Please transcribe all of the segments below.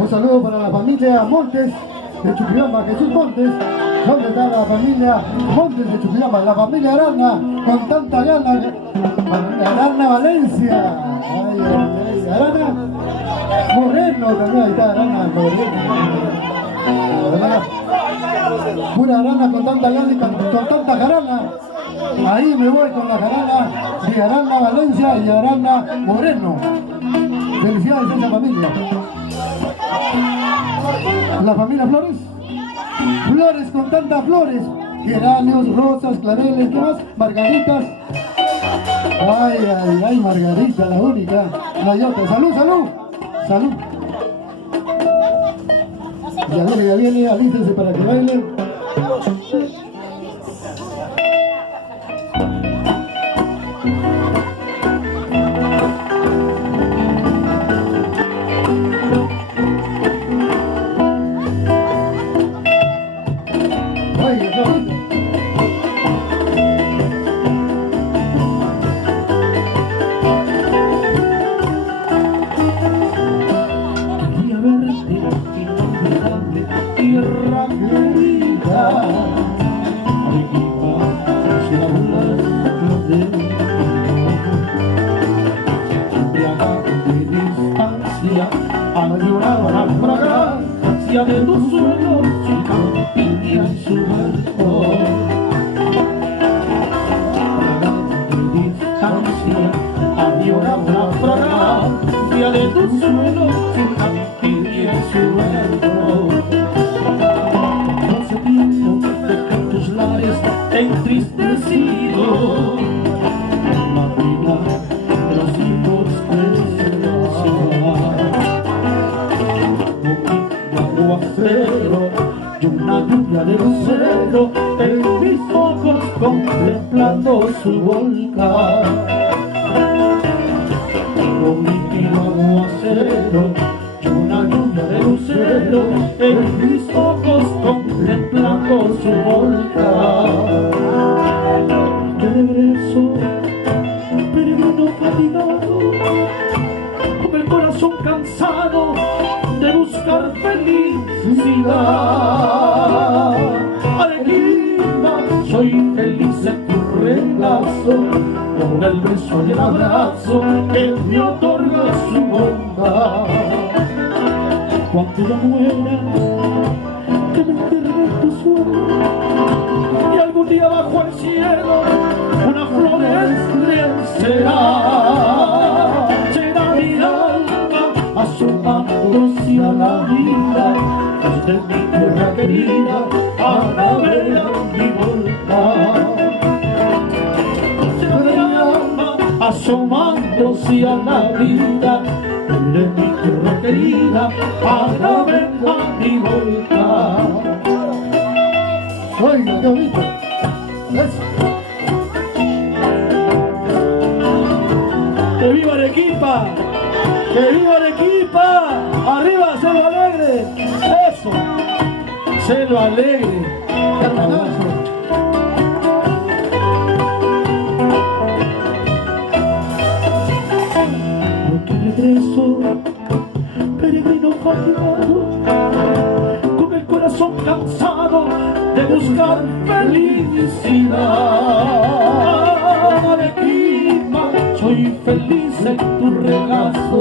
Un saludo para la familia Montes de Chuquibamba, Jesús Montes. ¿Dónde está la familia Montes de Chuquibamba? La familia Arana, con tanta gana. Arana Valencia. Ay, ay, ay. Arana Moreno también, ahí está Arana Moreno. Pura Arana con tanta gana y con tanta jarana. Ahí me voy con la jarana de Arana Valencia y Arana Moreno. Felicidades a esa familia. La familia Flores. Flores con tantas flores. Geranios, rosas, claveles, ¿qué más? Margaritas. Ay, ay, ay, Margarita, la única. No hay otra. Salud, salud. Salud. Ya viene, alístense para que bailen. De tu suelo, su campiña y su barco. De distancia, añora una fragancia de tu suelo, su campiña y su barco. Hace tiempo de que tus lares entristecido, la vida de los hijos y una lluvia de lucero en mis ojos contemplando su volcán. Con líquido aguacero y una lluvia de lucero en mis ojos contemplando su volcán. De regreso, peregrino fatigado, con el corazón cansado de buscar felicidad. Arequipa, soy feliz en tu regazo, con el beso y el abrazo que me otorga su bondad. Cuando yo muera, que me entierren en tu suelo, y algún día bajo el cielo una flor estremecerá. Será mi alma asomándose a la vida desde mi tierra querida para ver a mi volcán. Será mi alma asomándose a la vida desde mi tierra querida para ver a mi volcán. Oiga, qué bonito. Eso. ¡Que viva Arequipa! ¡Que viva Arequipa! ¡Arriba, Celo Alegre! ¡Eso! ¡Celo Alegre! Hermanazo. Porque regreso, peregrino fatigado, con el corazón cansado de buscar felicidad. Arequipa, soy feliz en tu regazo,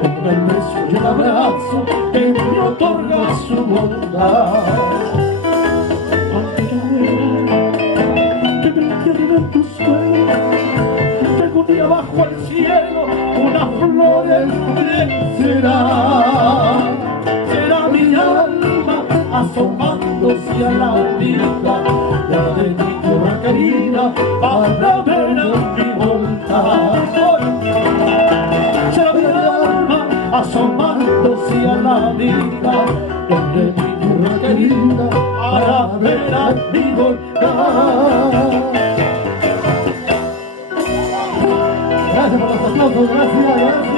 con el beso y el abrazo que me otorga su bondad. Aunque yo muera, que me entierren en tu suelo, que algún día bajo el cielo una flor crecerá. Será mi alma asomándose a la vida desde mi tierra querida para ver a mi volcán. Será mi alma asomándose a la vida desde mi tierra querida para ver a mi volcán. Gracias por los aplausos, gracias.